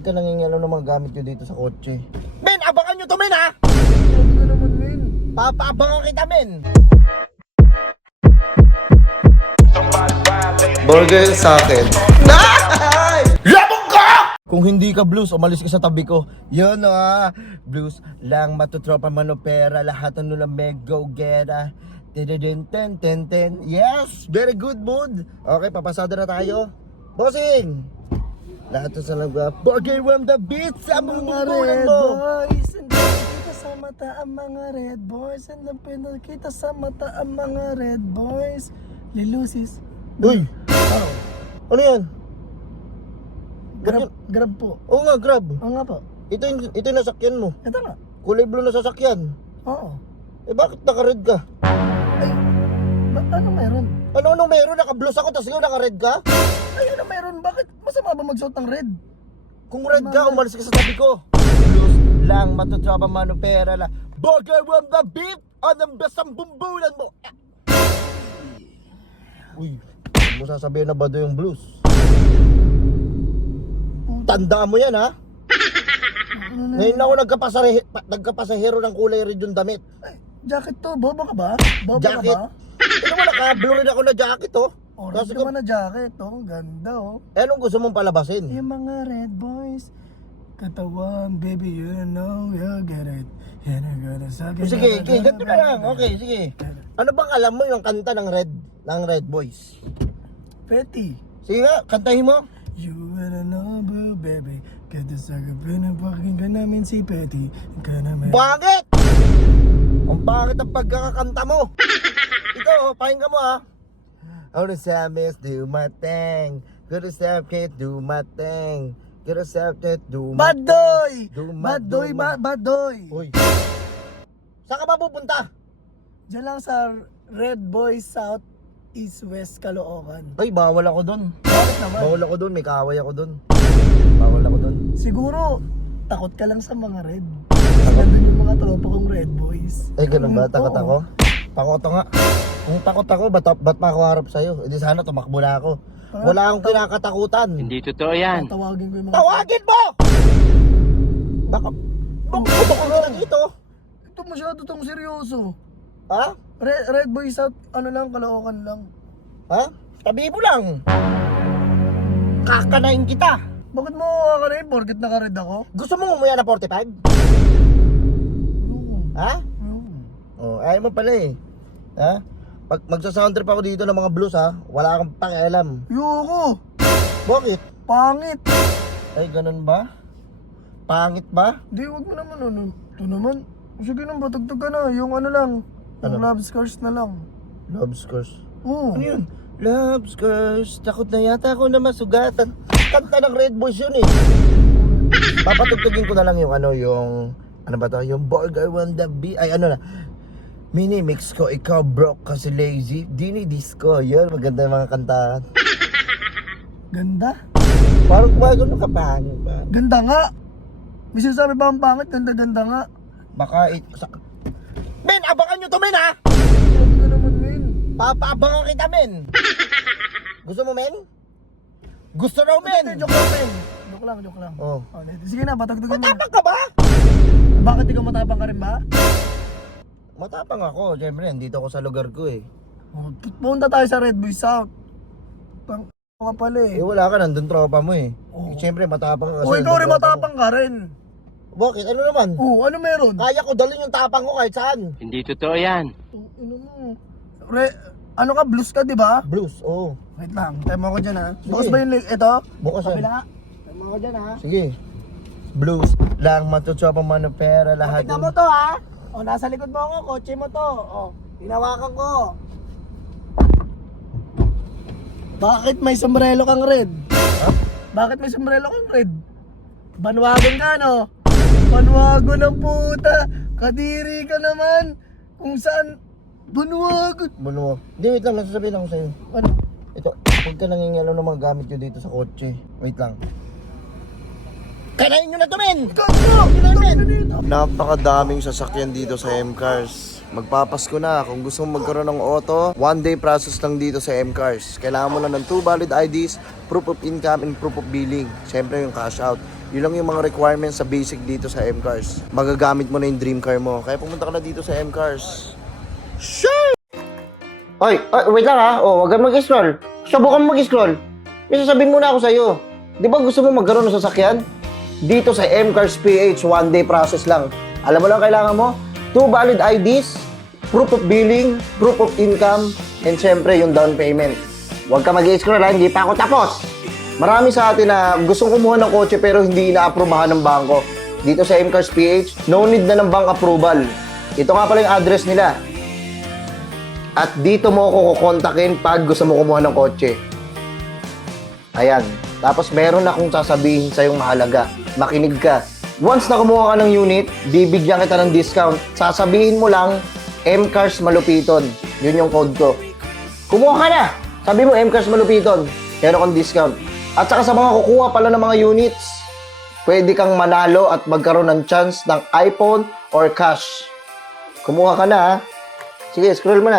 Pagka nangingialam ng mga gamit nyo dito sa kotse. Men, abangan nyo to, men, ha? Sabi ka naman, men. Papaabangan kita, men. Burger sa akin. Labog ka! Kung hindi ka blues, umalis ka sa tabi ko. Yun blues lang matutropa manopera. Lahat ng nulameg, go gera. Ten. Yes, very good mood. Okay, papasada na tayo. Bossing! Lahat sa laga. Burger from the beat sa Mga bumbulan red mo. boys, hindi kita sa mata ang mga red boys. Hindi kita sa mata ang mga red boys. Lilusis. Uy! Ano yan? Grab po. Oo nga, grab. Oo nga po. Ito yung nasakyan mo. Ito nga. Kulay blue na sasakyan. Oo. Eh bakit naka-red ka? Ay, ano meron? Ano meron? Naka-blues ako tapos ikaw naka-red ka? Ay, ano meron? Bakit masama ba magsuot ng red? Kung red ka, umalis ka sa tabi ko. Blues lang, matutropa manopera la. Burger from the beat! Anong best ang bumbulan mo? Uy, huwag mo sasabihin na ba doon yung blues? Tandaan mo yan, ha? Ngayon ako nagkapasahero ng kulay red yung damit. Ay, jacket to. Bobo ka ba? Bobo Jacket. ka ba? Ito mo, naka-blue rin ako na jacket, oh. Orange naman na jacket. Oh, ganda oh. Eh, anong gusto mong palabasin? Yung mga red boys. Katawan, baby, you know you get it. Yan ang gana sa akin. Sige, ganito na lang. Okay, sige. Ano bang alam mo yung kanta ng Red Boys? Petty. Sige nga, kantahin mo. You wanna know, boo, baby. Kada sa gabi na pakinggan namin si Petty. Ka naman. Bakit? Ang bakit ang pagkakakanta mo? Ito, pakinggan mo, ha. All the Sabbath, do my thing. Good as can't do my thing. Good as do my Bad doy! Bad Bad doy! Uy. Saan ka ba pupunta? Diyan lang sa Red Boys South East West Caloocan. Ay, bawal ako doon. Bakit naman? Bawal ako doon, may kaaway ako doon. Bawal ako doon. Siguro, takot ka lang sa mga red. Nandun yung mga tropa kong Red Boys. Ay, ganun ba? Takot Oo. ako? Takot nga. Kung takot ako, ba't pa ako harap sa'yo? Hindi sana tumakbo na ako. Wala akong kinakatakutan. Hindi totoo yan. Tawagin ko yung mga... Tawagin mo! Baka kita dito. Ito masyado tong seryoso. Ha? Red Boys South, ano lang, Caloocan lang. Ha? Tabi mo lang. Kakanain kita. Bakit mo ka na yun? Porkit naka-red ako? Gusto mo umuya na 45? Ayoko. Ha? Ayoko. Oh, ayaw mo pala eh. Ha? Pag magsa-sound trip ako dito ng mga blues, ha? Wala akong pakialam. Ayoko. Bakit? Pangit. Ay, ganun ba? Pangit ba? Di, wag mo naman ano. Ito naman. Sige nang batagtag ka na. Yung ano lang. Yung Ano? love scars na lang. Love scars. Oo. Ano yun? Love scars. Takot na yata ako na masugatan. Kanta ng Red Boys yun eh. Papatugtugin ko na lang yung ano ba to? Yung Burger on the Beat. Ay, ano na. Mini mix ko, ikaw broke kasi lazy. Dini disco. Yun, maganda yung mga kantahan. Ganda. Parang kumagano ka pa. Ganda nga. May sinasabi ba ang pangit? Ganda nga. Baka Men, abangan nyo to, men, ha? Sabi ka naman, men. Papaabangan kita, men. Gusto mo, men? Gusto raw, men. Joke lang, men. Joke lang. Oh. Sige na, batagtagin mo. Matapang ka ba? Bakit ikaw matapang ka rin ba? Matapang ako. Siyempre, nandito ako sa lugar ko eh. Oh, punta tayo sa Red Boys South. Pang ka pala eh. Eh, wala ka, nandun tropa mo eh. Oo. Siyempre, matapang ka. Oh, kasi ikaw nandun rin tropa mo. matapang ka rin. Bakit? Ano naman? Oh, ano meron? Kaya ko dalhin yung tapang ko kahit saan. Hindi totoo yan. Ano mo? Ano ka, blues ka, di ba? Blues, oo. Wait lang, time ako dyan ha. Sige. Bukas ba yung ito? Bukas yan. Kabila. Time ako dyan ha. Sige. Blues lang matutropa manopera lahat. Tignan mo to ha. O, nasa likod mo ako, kotse mo to. O, hinawakan ko. Bakit may sombrero kang red? Ha? Bakit may sombrero kang red? Banwagon ka no? Banwagon ng puta. Kadiri ka naman. Kung saan banwagon. Bulo. Hindi, wait lang. Nasasabihin ako sa'yo. Ano? Ito, huwag ka nangingialam ng mga gamit nyo dito sa kotse. Wait lang. Kanain nyo na to, men! Gago! Napakadaming sasakyan dito sa M-Cars. magpapasko na. Kung gusto mo magkaroon ng auto, 1-day process lang dito sa M-Cars. Kailangan mo lang ng 2 valid IDs, proof of income, and proof of billing. Siyempre yung cash out. Yun lang yung mga requirements sa basic dito sa M-Cars. Magagamit mo na yung dream car mo. Kaya pumunta ka na dito sa M-Cars. Sure! Oy, wait lang ha. Oh, wag kang mag-scroll. Subukan mo mag-scroll. May sasabihin muna ako sa'yo. Di ba gusto mo magkaroon ng sasakyan? Dito sa M-Cars PH, 1-day process lang. Alam mo lang kailangan mo? 2 valid IDs, proof of billing, proof of income, and syempre yung down payment. Huwag ka mag-scroll ha, hindi pa ako tapos. Marami sa atin na gustong kumuha ng kotse pero hindi inaaprubahan ng bangko. Dito sa M-Cars PH, no need na ng bank approval. Ito nga pala yung address nila. At dito mo ako kukontakin pag gusto mo kumuha ng kotse. Ayan. Tapos meron akong sasabihin sa'yong mahalaga. Makinig ka. Once na kumuha ka ng unit, bibigyan kita ng discount. Sasabihin mo lang, M-Cars Malupiton. Yun yung code ko. Kumuha ka na! Sabi mo, M-Cars Malupiton. Meron kang discount. At saka sa mga kukuha pala ng mga units, pwede kang manalo at magkaroon ng chance ng iPhone or cash. Kumuha ka na ha. Sige, scroll mo na.